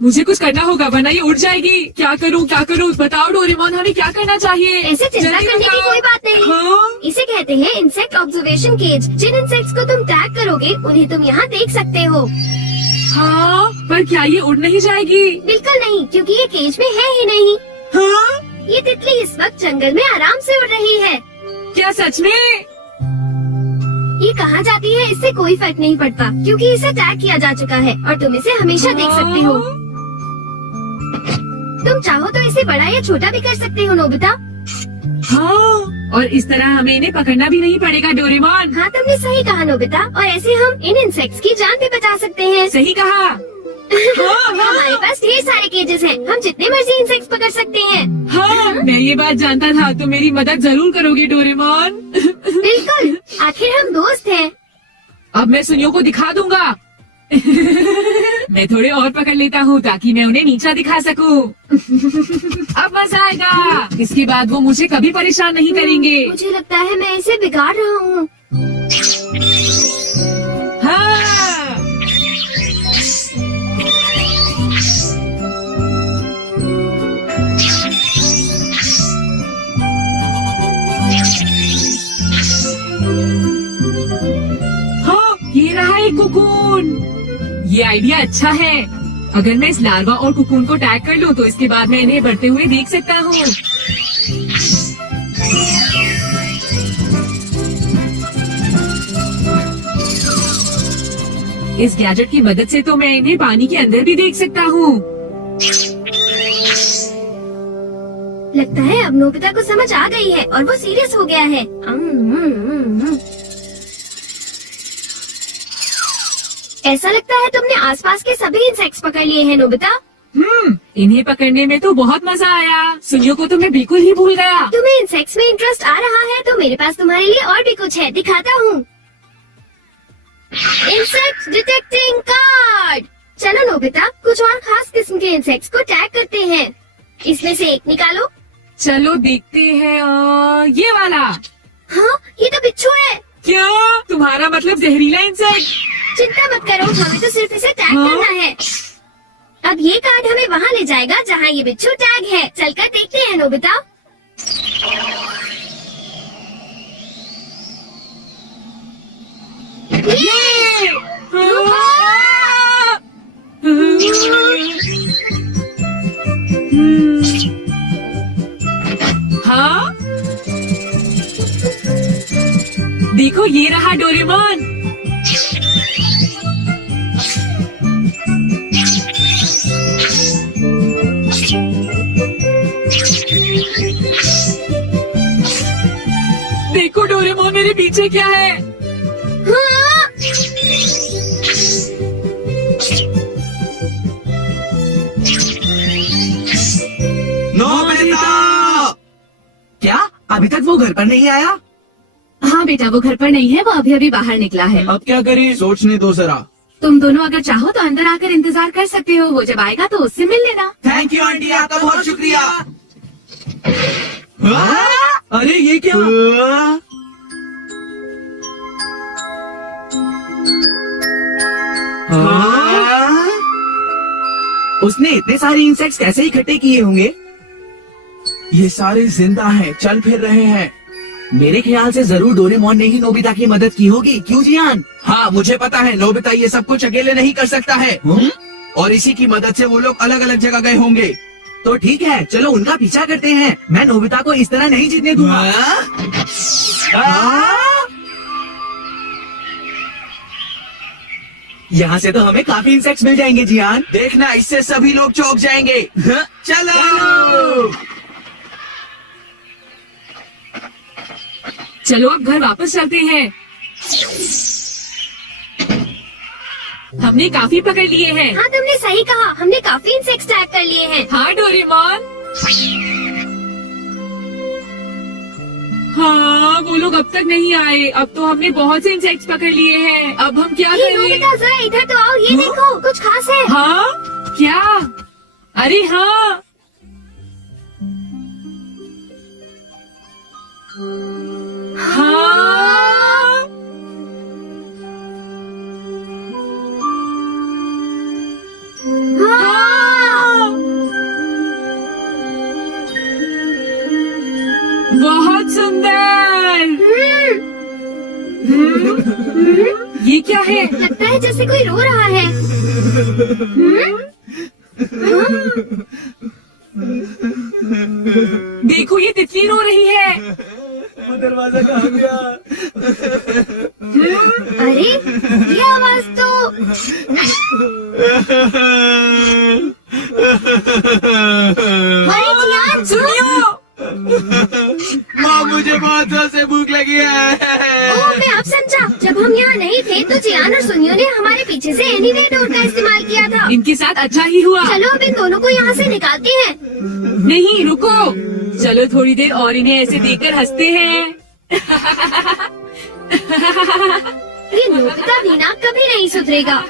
मुझे कुछ करना होगा वरना ये उड़ जाएगी। क्या करूँ बताओ डोरेमोन, हमें क्या करना चाहिए? ऐसे चिंता जल्दी करने की बताओ। कोई बात नहीं। हाँ? इसे कहते हैं इंसेक्ट ऑब्जर्वेशन केज। जिन इंसेक्ट्स को तुम टैग करोगे उन्हें तुम यहाँ देख सकते हो। हाँ, पर क्या ये उड़ नहीं जाएगी? बिल्कुल नहीं, क्योंकि ये केज में है ही नहीं। हाँ? ये तितली इस वक्त जंगल में आराम से उड़ रही है। क्या सच में? ये कहाँ जाती है इससे कोई फर्क नहीं पड़ता, क्योंकि इसे टैग किया जा चुका है और तुम इसे हमेशा देख सकते हो। तुम चाहो तो इसे बड़ा या छोटा भी कर सकते हो नोबिता। हाँ, और इस तरह हमें इन्हें पकड़ना भी नहीं पड़ेगा डोरेमोन। हाँ, तुमने सही कहा नोबिता, और ऐसे हम इन इंसेक्ट्स की जान भी बचा सकते हैं। सही कहा। हमारे पास ढेर सारे केजेस हैं, हम जितने मर्जी इंसेक्ट्स पकड़ सकते हैं। हाँ, मैं ये बात जानता था, तो मेरी मदद जरूर करोगे डोरेमोन। बिल्कुल, आखिर हम दोस्त हैं। अब मैं सुनियो को दिखा दूंगा। मैं थोड़े और पकड़ लेता हूँ ताकि मैं उन्हें नीचा दिखा सकूं। अब मजा आएगा। इसके बाद वो मुझे कभी परेशान नहीं करेंगे। मुझे लगता है मैं इसे बिगाड़ रहा हूँ। हाँ। हाँ, ये रहा एक कुकून। ये आइडिया अच्छा है। अगर मैं इस लार्वा और कुकून को टैग कर लूं तो इसके बाद मैं इन्हें बढ़ते हुए देख सकता हूँ। इस गैजेट की मदद से तो मैं इन्हें पानी के अंदर भी देख सकता हूँ। लगता है अब नोबिता को समझ आ गई है और वो सीरियस हो गया है। ऐसा लगता है तुमने आसपास के सभी इंसेक्ट्स पकड़ लिए हैं नोबिता। इन्हें पकड़ने में तो बहुत मजा आया। सुनियो को तो मैं बिल्कुल ही भूल गया। तुम्हें इंसेक्ट्स में इंटरेस्ट आ रहा है तो मेरे पास तुम्हारे लिए और भी कुछ है, दिखाता हूँ। Insect detecting card. चलो नोबिता, कुछ और खास किस्म के इंसेक्ट्स को टैग करते हैं। इसमें से एक निकालो। चलो देखते हैं। ये वाला। हाँ, ये तो बिच्छू है। क्या तुम्हारा मतलब जहरीला इंसेक्ट? चिंता मत करो, हमें तो सिर्फ इसे टैग हाँ? करना है। अब ये कार्ड हमें वहाँ ले जाएगा जहाँ ये बिच्छू टैग है। चलकर देखते हैं नोबिता। ये! हाँ? देखो ये रहा डोरेमोन। देखो डोरेमोन, मेरे पीछे क्या है? हाँ? नोबिता! क्या अभी तक वो घर पर नहीं आया? हाँ बेटा, वो घर पर नहीं है, वो अभी अभी बाहर निकला है। अब क्या करें, सोचने दो जरा। तुम दोनों अगर चाहो तो अंदर आकर इंतजार कर सकते हो। वो जब आएगा तो उससे मिल लेना। थैंक यू आंटी, आपका बहुत शुक्रिया। अरे ये क्या? उसने इतने सारे इंसेक्ट्स कैसे इकट्ठे किए होंगे? ये सारे जिंदा हैं, चल फिर रहे हैं। मेरे ख्याल से जरूर डोरेमोन ने ही नोबिता की मदद की होगी। क्यों जियान? हाँ, मुझे पता है नोबिता ये सब कुछ अकेले नहीं कर सकता है। और इसी की मदद से वो लोग अलग अलग जगह गए होंगे। तो ठीक है, चलो उनका पीछा करते हैं। मैं नोबिता को इस तरह नहीं जीतने दूंगा। यहाँ से तो हमें काफी इंसेक्ट्स मिल जाएंगे जियान। देखना, इससे सभी लोग चौंक जाएंगे। चलो चलो अब घर वापस चलते हैं। हमने काफी पकड़ लिए हैं। हाँ, तुमने सही कहा, हमने काफी इंसेक्ट्स टैग कर लिए हैं। हाँ डोरेमोन। हाँ, वो लोग अब तक नहीं आए। अब तो हमने बहुत से इंसेक्ट्स पकड़ लिए हैं। अब हम क्या ये करें? नोबिता, जरा इधर तो आओ, ये देखो, कुछ खास है। हाँ? क्या? अरे हाँ। हाँ? हाँ। ये क्या है? लगता है जैसे कोई रो रहा है। देखो ये तितली रो रही है। वो दरवाजा कहाँ गया? अरे ये आवाज तो अरे जियान सुनियो। माँ मुझे बहुत जोर से भूख लगी है। ओह मैं अब समझा, जब हम यहाँ नहीं थे तो जियान और सुनियो ने हमारे पीछे से एनीवे डोर का इस्तेमाल किया था। इनके साथ अच्छा ही हुआ। चलो अब इन दोनों को यहाँ से निकालते हैं। नहीं रुको, चलो थोड़ी देर और इन्हें ऐसे देखकर हंसते हैं। ये नोबिता बिना कभी नहीं सुधरेगा।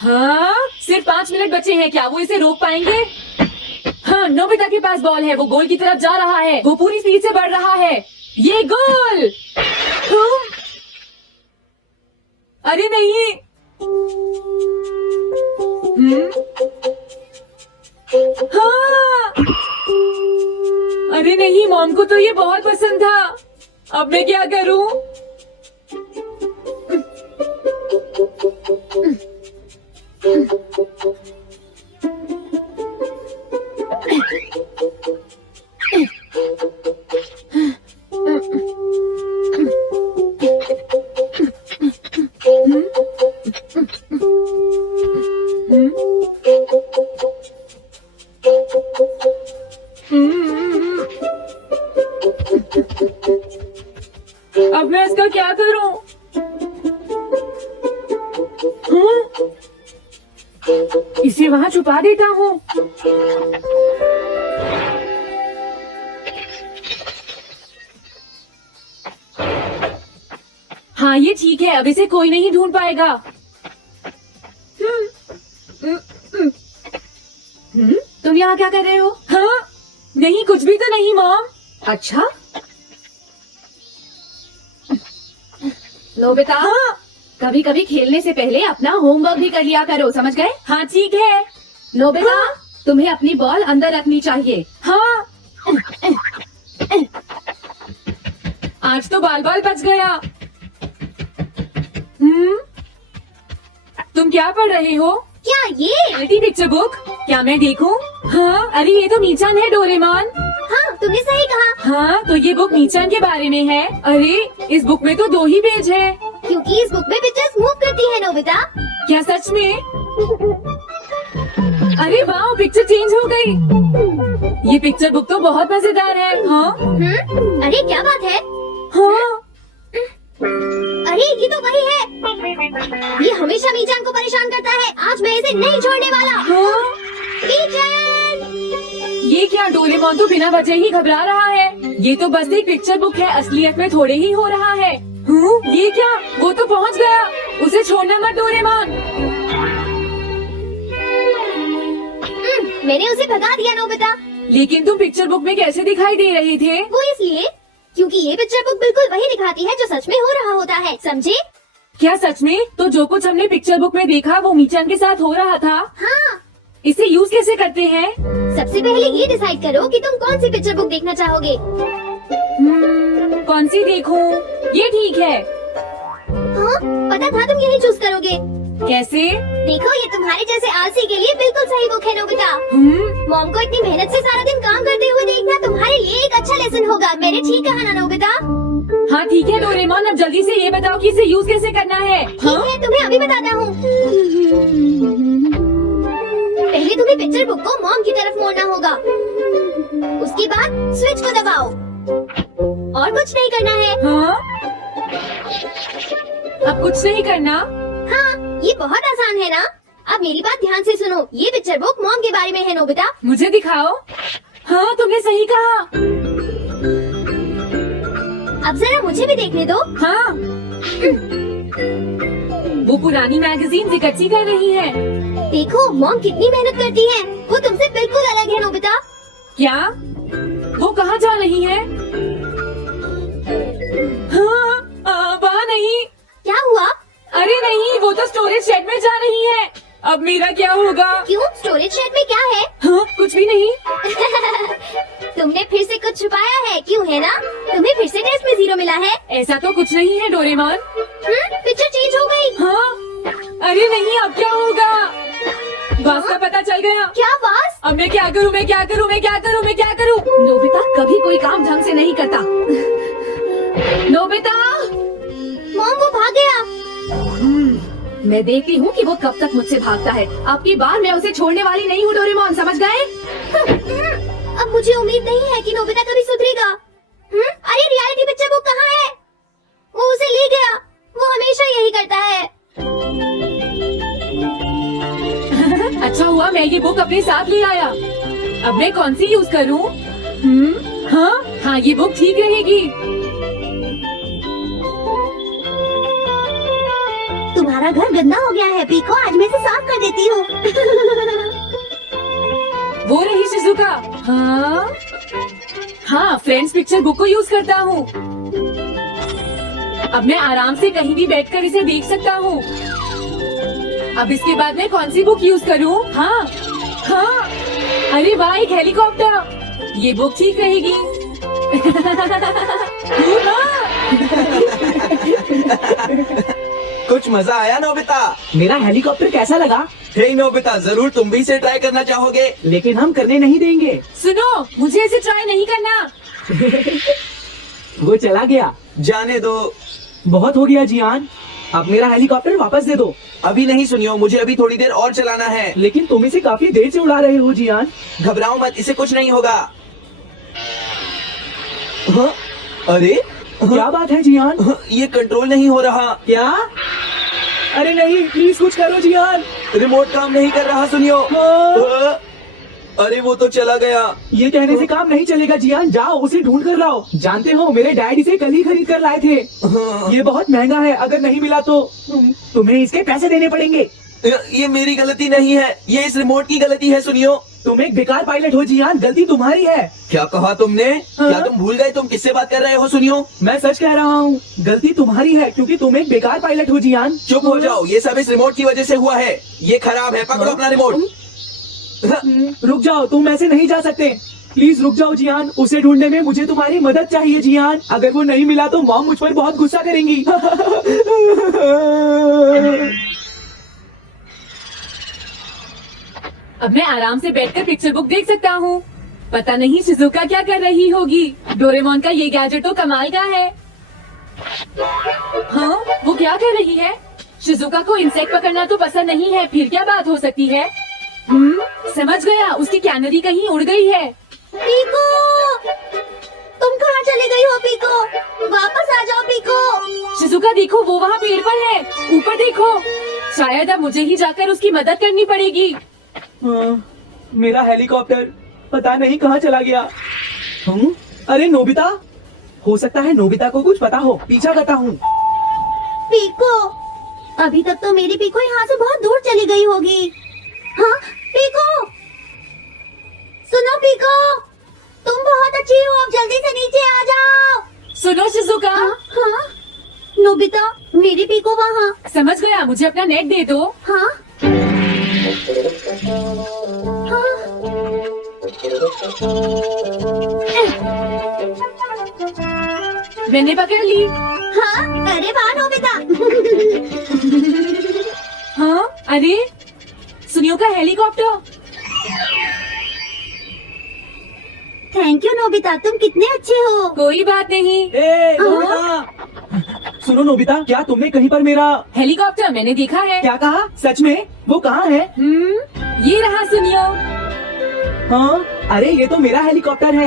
हाँ, सिर्फ 5 मिनट बचे हैं, क्या वो इसे रोक पाएंगे? हाँ, नोबिता के पास बॉल है, वो गोल की तरफ जा रहा है, वो पूरी स्पीड से बढ़ रहा है। ये गोल! हाँ? अरे नहीं! हाँ! अरे नहीं, मॉम को तो ये बहुत पसंद था। अब मैं क्या करूं? अब मैं इसका क्या करूं? इसे वहाँ छुपा देता हूँ। हाँ ये ठीक है, अब इसे कोई नहीं ढूंढ पाएगा। तुम यहाँ क्या कर रहे हो? हाँ नहीं, कुछ भी तो नहीं मॉम। अच्छा नोबिता, हाँ कभी कभी खेलने से पहले अपना होमवर्क भी कर लिया करो, समझ गए? हाँ ठीक है। नोबिता, हाँ। तुम्हें अपनी बॉल अंदर रखनी चाहिए। हाँ आज तो बाल बाल बच गया। तुम क्या पढ़ रहे हो? क्या ये? Multi picture book? क्या मैं देखूं? हाँ अरे ये तो मीचान है, डोरेमोन। हाँ तुमने सही कहा, हाँ तो ये बुक मीचान के बारे में है। अरे इस बुक में तो 2 ही पेज है। क्योंकि इस बुक में पिक्चर्स मूव करती है नोबिता। क्या सच में? अरे वाह, पिक्चर चेंज हो गई। ये पिक्चर बुक तो बहुत मजेदार है। हाँ अरे क्या बात है? हाँ अरे ये तो वही है, ये हमेशा मीचान को परेशान करता है। आज मैं इसे नहीं छोड़ने वाला। हाँ मीचान! ये क्या, डोरेमोन तो बिना वजह ही घबरा रहा है। ये तो बस एक पिक्चर बुक है, असलियत में थोड़े ही हो रहा है। ये क्या, वो तो पहुंच गया। उसे छोड़ना मत डोरेमोन। मैंने उसे भगा दिया नोबिता। लेकिन तुम पिक्चर बुक में कैसे दिखाई दे रहे थे? वो इसलिए क्योंकि ये पिक्चर बुक बिल्कुल वही दिखाती है जो सच में हो रहा होता है, समझे? क्या सच में? तो जो कुछ हमने पिक्चर बुक में देखा वो मीचान के साथ हो रहा था। हाँ, इसे यूज कैसे करते हैं? सबसे पहले ये डिसाइड करो कि तुम कौन सी पिक्चर बुक देखना चाहोगे। कौन सी देखूं? ये ठीक है। हाँ, पता था तुम यही चूज करोगे। कैसे? देखो ये तुम्हारे जैसे आलसी के लिए बिल्कुल सही बुक है नोबिता। मॉम को इतनी मेहनत से सारा दिन काम करते हुए देखना तुम्हारे लिए एक अच्छा लेसन होगा। मैंने ठीक कहा ना नोबिता? हाँ ठीक है डोरेमोन, अब जल्दी से ये बताओ कि इसे यूज कैसे करना है। ठीक है, तुम्हें अभी बताता हूँ। पहले तुम्हें पिक्चर बुक को मॉम की तरफ मोड़ना होगा। उसके बाद स्विच को दबाओ और कुछ नहीं करना है। हाँ अब कुछ नहीं करना? हाँ, ये बहुत आसान है ना? अब मेरी बात ध्यान से सुनो। ये पिक्चर बुक मॉम के बारे में है नोबिता। मुझे दिखाओ। हाँ तुमने सही कहा। अब जरा मुझे भी देखने दो। हाँ वो पुरानी मैगजीन इकट्ठी कर रही है। देखो मॉम कितनी मेहनत करती है। वो तुमसे बिल्कुल अलग है नोबिता। क्या? वो कहाँ जा रही है? हाँ वहाँ नहीं। क्या हुआ? अरे नहीं, वो तो स्टोरेज शेड में जा रही है। अब मेरा क्या होगा? क्यों, स्टोरेज शेड में क्या है? हाँ, कुछ भी नहीं। तुमने फिर से कुछ छुपाया है, क्यों है ना? तुम्हें फिर से टेस्ट में 0 मिला है। ऐसा तो कुछ नहीं है डोरेमोन। पिक्चर चेंज हो गई। हाँ, अरे नहीं, अब क्या होगा? बॉस का पता चल गया। क्या बात? अब मैं क्या करूँ, मैं क्या करूँ, मैं क्या करूँ, मैं क्या करूँ? नोबिता कभी कोई काम ढंग से नहीं करता। नोबिता, मॉम, वो भाग गया। मैं देखती हूँ कि वो कब तक मुझसे भागता है। अब की बार मैं उसे छोड़ने वाली नहीं हूँ डोरेमोन, समझ गए? अब मुझे उम्मीद नहीं है कि नोबिता कभी सुधरेगा। अरे रियलिटी पिक्चर बुक कहाँ है? वो उसे ले गया। वो हमेशा यही करता है। अच्छा हुआ मैं ये बुक अपने साथ ले आया। अब मैं कौन सी यूज करूँ? हाँ, ये बुक ठीक रहेगी। तुम्हारा घर गंदा हो गया है पीको, आज मैं इसे साफ कर देती हूँ। वो रही शिजुका। हाँ, फ्रेंड्स पिक्चर बुक को यूज करता हूँ। अब मैं आराम से कहीं भी बैठकर इसे देख सकता हूँ। अब इसके बाद मैं कौन सी बुक यूज करूँ? हाँ, अरे वाह, एक हेलीकॉप्टर। ये बुक ठीक रहेगी। कुछ मजा आया नोबिता? मेरा हेलीकॉप्टर कैसा लगा? हे नोबिता, जरूर तुम भी इसे ट्राई करना चाहोगे, लेकिन हम करने नहीं देंगे। सुनो, मुझे इसे ट्राई नहीं करना। वो चला गया। जाने दो, बहुत हो गया जियान। अब मेरा हेलीकॉप्टर वापस दे दो। अभी नहीं सुनियो, मुझे अभी थोड़ी देर और चलाना है। लेकिन तुम इसे काफी देर से उड़ा रहे हो जियान। घबराओ मत, इसे कुछ नहीं होगा। हाँ? अरे क्या बात है जियान? ये कंट्रोल नहीं हो रहा। क्या? अरे नहीं, प्लीज कुछ करो जियान। रिमोट काम नहीं कर रहा, सुनियो। अरे वो तो चला गया। ये कहने से काम नहीं चलेगा जियान, जाओ उसे ढूंढ कर लाओ। जानते हो, मेरे डैड इसे कल ही खरीद कर लाए थे। ये बहुत महंगा है, अगर नहीं मिला तो तुम्हें इसके पैसे देने पड़ेंगे। ये मेरी गलती नहीं है, ये इस रिमोट की गलती है, सुनियो। तुम एक बेकार पायलट हो जियान, गलती तुम्हारी है। क्या कहा तुमने? क्या तुम भूल गए तुम किससे बात कर रहे हो? सुनियो, मैं सच कह रहा हूँ, गलती तुम्हारी है क्योंकि तुम एक बेकार पायलट हो जियान। चुप हो जाओ, ये सब इस रिमोट की वजह से हुआ है। ये खराब है, पकड़ो अपना रिमोट। रुक जाओ, तुम ऐसे नहीं जा सकते। प्लीज रुक जाओ जियान, उसे ढूंढने में मुझे तुम्हारी मदद चाहिए जियान। अगर वो नहीं मिला तो मॉम मुझ पर बहुत गुस्सा करेंगी। अब मैं आराम से बैठकर पिक्चर बुक देख सकता हूँ। पता नहीं शिजुका क्या कर रही होगी। डोरेमोन का ये गैजेट तो कमाल का है। हाँ, वो क्या कर रही है? शिजुका को इंसेक्ट पकड़ना तो पसंद नहीं है, फिर क्या बात हो सकती है? समझ गया, उसकी कैनरी कहीं उड़ गई है। पीको, तुम कहाँ चली गई हो पीको? वापस आ जाओ पीको। शिजुका देखो, वो वहाँ पेड़ पर है, ऊपर देखो। शायद अब मुझे ही जाकर उसकी मदद करनी पड़ेगी। मेरा हेलीकॉप्टर पता नहीं कहाँ चला गया। अरे नोबिता, हो सकता है नोबिता को कुछ पता हो, पीछा करता हूँ। पीको, अभी तक तो मेरी पीको यहाँ से बहुत दूर चली गई होगी। हाँ पीको, सुनो पीको, तुम बहुत अच्छी हो, अब जल्दी से नीचे आ जाओ। सुनो शिजुका। हाँ नोबिता, मेरी पीको वहाँ। समझ गया, मुझे अपना नेट दे दो। हाँ मैंने पकड़ ली। हाँ, अरे वाह नोबिता। हाँ, अरे सुनियो का हेलीकॉप्टर। थैंक यू नोबिता, तुम कितने अच्छे हो। कोई बात नहीं। नोबिता, सुनो नोबिता, क्या तुमने कहीं पर मेरा हेलीकॉप्टर मैंने देखा है। क्या कहा? सच में? वो कहाँ है? ये रहा सुनियो। हाँ, अरे ये तो मेरा हेलीकॉप्टर है।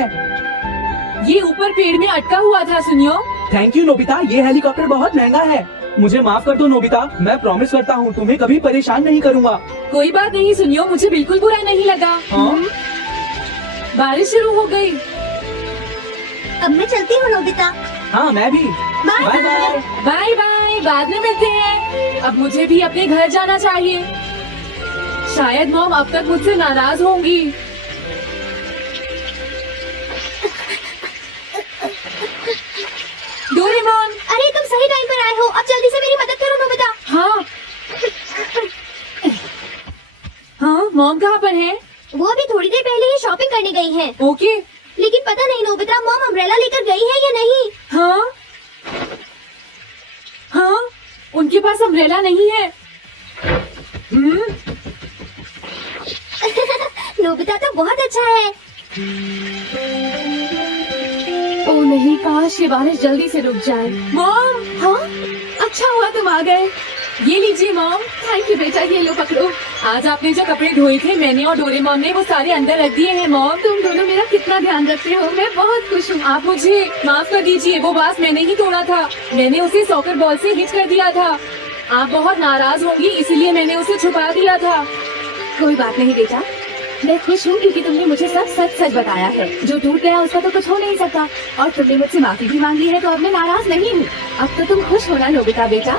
ये ऊपर पेड़ में अटका हुआ था सुनियो। थैंक यू नोबिता, ये हेलीकॉप्टर बहुत महंगा है। मुझे माफ कर दो नोबिता, मैं प्रॉमिस करता हूँ तुम्हें कभी परेशान नहीं करूँगा। कोई बात नहीं सुनियो, मुझे बिल्कुल बुरा नहीं लगा। बारिश शुरू हो गई। अब मैं चलती हूँ नोबिता। हाँ मैं भी। Bye bye bye. Bye bye, बाद में मिलते हैं। अब मुझे भी अपने घर जाना चाहिए। शायद मॉम अब तक मुझसे नाराज होंगी। डोरेमोन, अरे तुम सही टाइम पर आए हो, अब जल्दी से मेरी मदद करो नोबिता। हाँ। मॉम कहाँ पर है? वो अभी थोड़ी देर पहले ही शॉपिंग करने गई हैं। ओके। लेकिन पता नहीं नोबिता, मॉम अम्ब्रेला लेकर गई है या नहीं। हाँ हाँ, उनके पास अम्ब्रेला नहीं है। नोबिता तो बहुत अच्छा है। ओ नहीं, काश ये बारिश जल्दी से रुक जाए। मॉम, हाँ अच्छा हुआ तुम आ गए। ये लीजिए मॉम। थैंक यू बेटा, ये लो पकड़ो। आज आपने जो कपड़े धोए थे मैंने और डोरेमोन ने, वो सारे अंदर रख दिए हैं मॉम। तुम दोनों मेरा कितना ध्यान रखते हो, मैं बहुत खुश हूँ। आप मुझे माफ कर दीजिए, वो बास मैंने ही तोड़ा था। मैंने उसे सॉकर बॉल से हिट कर दिया था। आप बहुत नाराज होंगी इसलिए मैंने उसे छुपा दिया था। कोई बात नहीं बेटा, मैं खुश हूँ क्योंकि तुमने मुझे सब सच सच बताया है। जो टूट गया उसका तो कुछ हो नहीं सकता, और तुमने मुझसे माफी भी मांगी है, तो अब मैं नाराज नहीं हूँ। अब तो तुम खुश होना नोबिता बेटा।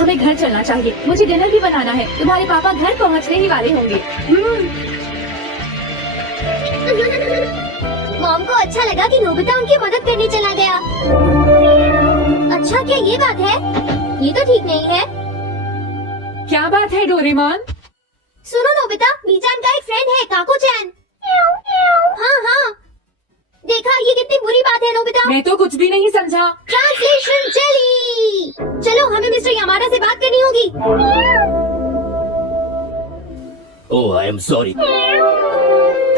हमें घर चलना चाहिए, मुझे डिनर भी बनाना है। तुम्हारे पापा घर पहुँचने ही वाले होंगे। मॉम को अच्छा लगा कि नोबिता उनकी मदद करने चला गया। अच्छा, क्या ये बात है? ये तो ठीक नहीं है। क्या बात है डोरेमोन? सुनो नोबिता, मीचान का एक फ्रेंड है, काको-चैन। हाँ हाँ, देखा, ये कितनी बुरी बात है नोबिता। मैं तो कुछ भी नहीं समझा। ट्रांसलेशन चली। चलो, हमें मिस्टर यामाडा से बात करनी होगी। ओह, आई एम सॉरी।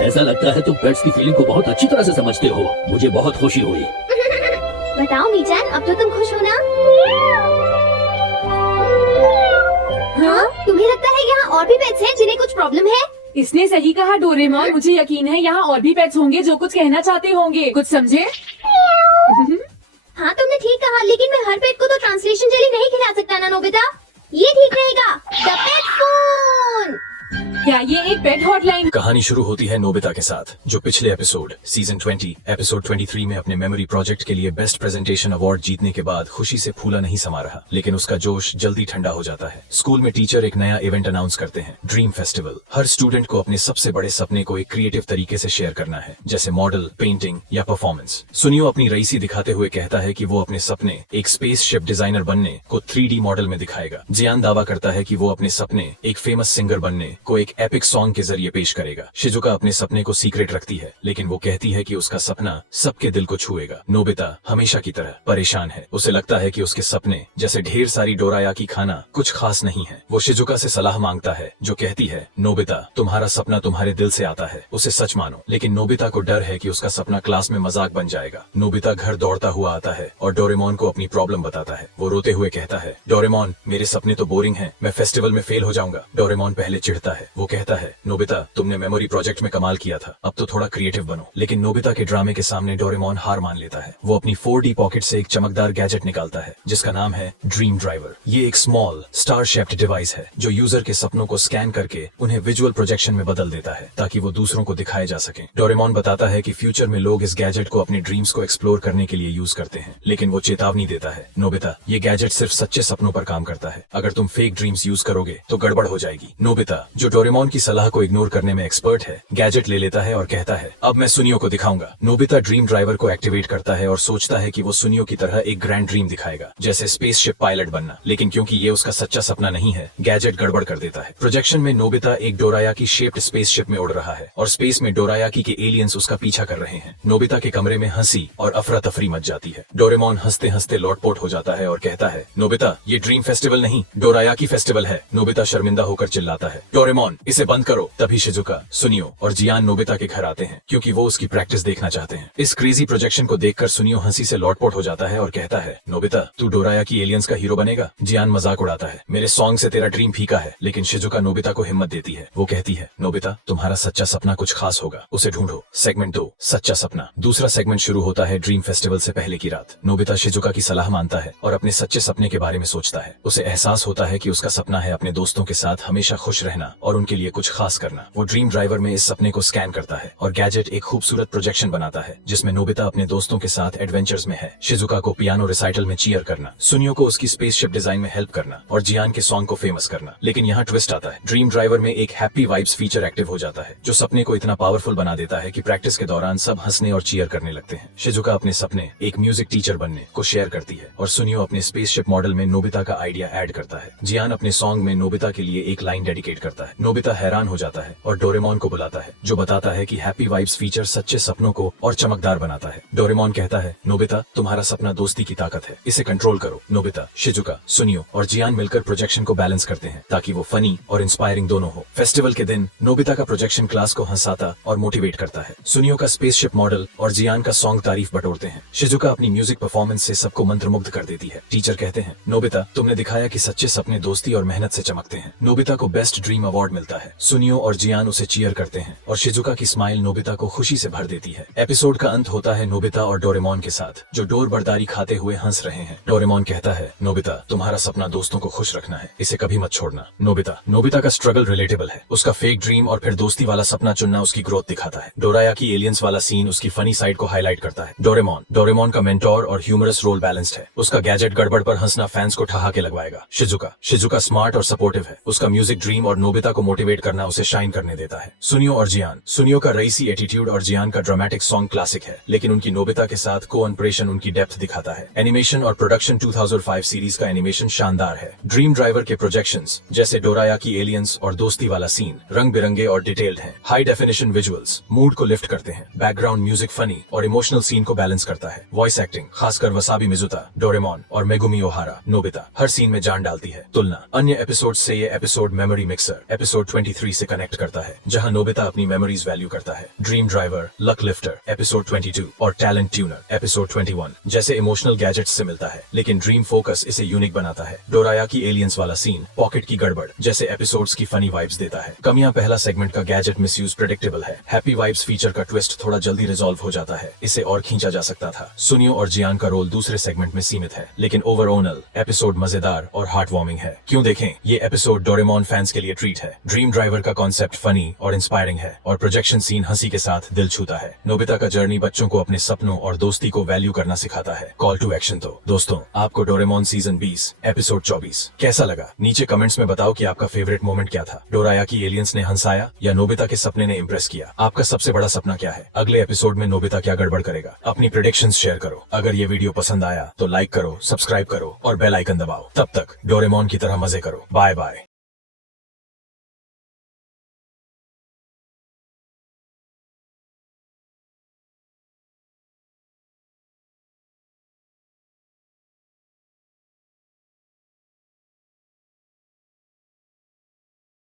ऐसा लगता है तुम पेट्स की फीलिंग को बहुत अच्छी तरह से समझते हो। मुझे बहुत खुशी हुई। बताओ मीचान, अब तो तुम खुश हो ना? हाँ? तुम्हें लगता है यहाँ और भी पेट्स हैं जिन्हें कुछ प्रॉब्लम है? इसने सही कहा डोरेमोन, मुझे यकीन है यहाँ और भी पेट्स होंगे जो कुछ कहना चाहते होंगे। कुछ समझे? हाँ, तुमने ठीक कहा, लेकिन मैं हर पेट को तो ट्रांसलेशन जेली नहीं खिला सकता ना नोबिता। ये ठीक रहेगा। The pet phone. क्या ये एक पेट हॉटलाइन? कहानी शुरू होती है नोबिता के साथ, जो पिछले एपिसोड सीजन 20 एपिसोड 23 में अपने मेमोरी प्रोजेक्ट के लिए बेस्ट प्रेजेंटेशन अवार्ड जीतने के बाद खुशी से फूला नहीं समा रहा, लेकिन उसका जोश जल्दी ठंडा हो जाता है। स्कूल में टीचर एक नया इवेंट अनाउंस करते हैं, ड्रीम फेस्टिवल। हर स्टूडेंट को अपने सबसे बड़े सपने को एक क्रिएटिव तरीके से शेयर करना है, जैसे मॉडल, पेंटिंग या परफॉर्मेंस। सुनियो अपनी रईसी दिखाते हुए कहता है कि वो अपने सपने एक स्पेसशिप डिजाइनर बनने को 3D मॉडल में दिखाएगा। जियान दावा करता है कि वो अपने सपने एक फेमस सिंगर बनने को एक एपिक सॉन्ग के जरिए पेश करेगा। शिजुका अपने सपने को सीक्रेट रखती है, लेकिन वो कहती है कि उसका सपना सबके दिल को छुएगा। नोबिता हमेशा की तरह परेशान है। उसे लगता है कि उसके सपने जैसे ढेर सारी डोरायाकी खाना कुछ खास नहीं है। वो शिजुका से सलाह मांगता है, जो कहती है, नोबिता तुम्हारा सपना तुम्हारे दिल से आता है, उसे सच मानो। लेकिन नोबिता को डर है कि उसका सपना क्लास में मजाक बन जाएगा। नोबिता घर दौड़ता हुआ आता है और डोरेमोन को अपनी प्रॉब्लम बताता है। वो रोते हुए कहता है, डोरेमोन मेरे सपने तो बोरिंग हैं, मैं फेस्टिवल में फेल हो जाऊंगा। डोरेमोन पहले चिढ़ता है। वो कहता है, नोबिता तुमने मेमोरी प्रोजेक्ट में कमाल किया था, अब तो थोड़ा क्रिएटिव बनो। लेकिन नोबिता के ड्रामे के सामने डोरेमोन हार मान लेता है। वो अपनी 4D पॉकेट से एक चमकदार गैजेट निकालता है, जिसका नाम है ड्रीम ड्राइवर। ये एक स्मॉल स्टार शेप्ड डिवाइस है जो यूजर के सपनों को स्कैन करके उन्हें विजुअल प्रोजेक्शन में बदल देता है, ताकि वो दूसरों को दिखाए जा सके। डोरेमोन बताता है कि फ्यूचर में लोग इस गैजेट को अपने ड्रीम्स को एक्सप्लोर करने के लिए यूज करते हैं, लेकिन वो चेतावनी देता है, नोबिता ये गैजेट सिर्फ सच्चे सपनों पर काम करता है, अगर तुम फेक ड्रीम्स यूज करोगे तो गड़बड़ हो जाएगी। नोबिता, जो डोरेमोन की सलाह को इग्नोर करने में एक्सपर्ट है, गैजेट ले लेता है और कहता है, अब मैं सुनियो को दिखाऊंगा। नोबिता ड्रीम ड्राइवर को एक्टिवेट करता है और सोचता है कि वो सुनियो की तरह एक ग्रैंड ड्रीम दिखाएगा, जैसे स्पेसशिप पायलट बनना। लेकिन क्योंकि ये उसका सच्चा सपना नहीं है, गैजेट गड़बड़ कर देता है। प्रोजेक्शन में नोबिता एक डोरायाकी शेप्ड स्पेसशिप में उड़ रहा है और स्पेस में डोरायाकी के एलियंस उसका पीछा कर रहे हैं। नोबिता के कमरे में हंसी और अफरा तफरी मच जाती है। डोरेमोन हंसते हंसते लौटपोट हो जाता है और कहता है, नोबिता ये ड्रीम फेस्टिवल नहीं, डोरायाकी फेस्टिवल है। नोबिता शर्मिंदा होकर चिल्लाता है, डोरेमोन इसे बंद करो। तभी शिजुका, सुनियो और जियान नोबिता के घर आते हैं, क्योंकि वो उसकी प्रैक्टिस देखना चाहते हैं। इस क्रेजी प्रोजेक्शन को देखकर सुनियो हंसी से लौटपोट हो जाता है और कहता है, नोबिता तू डोरायाकी एलियंस का हीरो बनेगा। जियान मजाक उड़ाता है, मेरे सॉन्ग से तेरा ड्रीम फीका है। लेकिन शिजुका नोबिता को हिम्मत देती है। वो कहती है, नोबिता तुम्हारा सच्चा सपना कुछ खास होगा, उसे ढूंढो। सेगमेंट 2, सच्चा सपना। दूसरा सेगमेंट शुरू होता है ड्रीम फेस्टिवल से पहले की रात। नोबिता शिजुका की सलाह मानता है और अपने सच्चे सपने के बारे में सोचता है। उसे एहसास होता है कि उसका सपना है अपने दोस्तों के साथ हमेशा खुश रहना और उनके लिए कुछ खास करना। वो ड्रीम ड्राइवर में इस सपने को स्कैन करता है और गैजेट एक खूबसूरत प्रोजेक्शन बनाता है, जिसमें नोबिता अपने दोस्तों के साथ एडवेंचर्स में है। शिजुका को पियानो रिसाइटल में चीयर करना, सुनियो को उसकी स्पेसशिप डिजाइन में हेल्प करना और जियान के सॉन्ग को फेमस करना। लेकिन यहाँ ट्विस्ट आता है। ड्रीम ड्राइवर में एक हैप्पी वाइब्स फीचर एक्टिव हो जाता है, जो सपने को इतना पावरफुल बना देता है कि प्रैक्टिस के दौरान सब हंसने और चीयर करने लगते हैं। शिजुका अपने सपने एक म्यूजिक टीचर बनने को शेयर करती है और सुनियो अपने स्पेसशिप मॉडल में नोबिता का आइडिया ऐड करता है। जियान अपने सॉन्ग में नोबिता के लिए एक लाइन डेडिकेट करता है। नोबिता नोबिता हैरान हो जाता है और डोरेमोन को बुलाता है, जो बताता है कि हैप्पी वाइब्स फीचर सच्चे सपनों को और चमकदार बनाता है। डोरेमोन कहता है, नोबिता तुम्हारा सपना दोस्ती की ताकत है, इसे कंट्रोल करो। नोबिता, शिजुका, सुनियो और जियान मिलकर प्रोजेक्शन को बैलेंस करते हैं ताकि वो फनी और इंस्पायरिंग दोनों हो। फेस्टिवल के दिन नोबिता का प्रोजेक्शन क्लास को हंसाता और मोटिवेट करता है। सुनियो का स्पेसशिप मॉडल और जियान का सॉन्ग तारीफ बटोरते हैं। शिजुका अपनी म्यूजिक परफॉर्मेंस से सबको मंत्रमुग्ध कर देती है। टीचर कहते हैं, नोबिता तुमने दिखाया कि सच्चे सपने दोस्ती और मेहनत से चमकते हैं। नोबिता को बेस्ट ड्रीम अवार्ड मिलता है। सुनियो और जियान उसे चीयर करते हैं और शिजुका की स्माइल नोबिता को खुशी से भर देती है। एपिसोड का अंत होता है नोबिता और डोरेमोन के साथ, जो डोर बर्दारी खाते हुए हंस रहे हैं। डोरेमोन कहता है, नोबिता तुम्हारा सपना दोस्तों को खुश रखना है, इसे कभी मत छोड़ना। नोबिता का स्ट्रगल रिलेटेबल है। उसका फेक ड्रीम और फिर दोस्ती वाला सपना चुनना उसकी ग्रोथ दिखाता है। डोरायाकी एलियंस वाला सीन उसकी फनी साइड को हाईलाइट करता है। डोरेमोन का मेंटोर और ह्यूमरस रोल बैलेंस्ड है। उसका गैजेट गड़बड़ पर हंसना फैंस को ठहाके लगवाएगा। शिजुका स्मार्ट और सपोर्टिव है। उसका म्यूजिक ड्रीम और नोबिता को मोटिवेट करना उसे शाइन करने देता है। सुनियो और जियान, सुनियो का रईसी एटीट्यूड और जियान का ड्रामेटिक सॉन्ग क्लासिक है, लेकिन उनकी नोबिता के साथ कोऑपरेशन उनकी डेप्थ दिखाता है। एनिमेशन और प्रोडक्शन 2005 सीरीज का एनिमेशन शानदार है। ड्रीम ड्राइवर के प्रोजेक्शंस जैसे डोरायाकी एलियंस और दोस्ती वाला सीन रंग बिरंगे और डिटेल्ड हैं। हाई डेफिनेशन विजुअल्स मूड को लिफ्ट करते हैं। बैकग्राउंड म्यूजिक फनी और इमोशनल सीन को बैलेंस करता है। वॉइस एक्टिंग, खासकर वसाबी मिजुता, डोरेमोन और मेगुमी ओहारा, नोबिता हर सीन में जान डालती है। तुलना अन्य एपिसोड से ये एपिसोड मेमोरी मिक्सर एपिसोड 23 से कनेक्ट करता है, जहां नोबिता अपनी मेमोरीज वैल्यू करता है। Dream driver, luck lifter episode 22 और टैलेंट ट्यूनर एपिसोड 21 जैसे इमोशनल गैजेट्स से मिलता है, लेकिन ड्रीम फोकस इसे यूनिक बनाता है। डोरायाकी एलियंस वाला सीन पॉकेट की गड़बड़ जैसे एपिसोड्स की फनी वाइब्स देता है। कमियां, पहला सेगमेंट का गैजेट मिसयूज प्रेडिक्टेबल है। हैप्पी वाइब्स फीचर का ट्विस्ट थोड़ा जल्दी रिजॉल्व हो जाता है, इसे और खींचा जा सकता था। सुनियो और जियान का रोल दूसरे सेगमेंट में सीमित है, लेकिन ओवरऑल एपिसोड मजेदार और हार्ट वार्मिंग है। क्यों देखें, ये एपिसोड डोरेमोन फैंस के लिए ट्रीट है। ड्रीम ड्राइवर का कॉन्सेप्ट फनी और इंस्पायरिंग है और प्रोजेक्शन सीन हंसी के साथ दिल छूता है। नोबिता का जर्नी बच्चों को अपने सपनों और दोस्ती को वैल्यू करना सिखाता है। कॉल टू एक्शन तो दोस्तों, आपको डोरेमोन सीजन 20 एपिसोड 24 कैसा लगा? नीचे कमेंट्स में बताओ कि आपका फेवरेट मोमेंट क्या था। डोरायाकी एलियंस ने हंसाया या नोबिता के सपने ने इम्प्रेस किया? आपका सबसे बड़ा सपना क्या है? अगले एपिसोड में नोबिता क्या गड़बड़ करेगा? अपनी प्रेडिक्शंस शेयर करो। अगर ये वीडियो पसंद आया तो लाइक करो, सब्सक्राइब करो और बेल आइकन दबाओ। तब तक डोरेमोन की तरह मजे करो। Bye bye.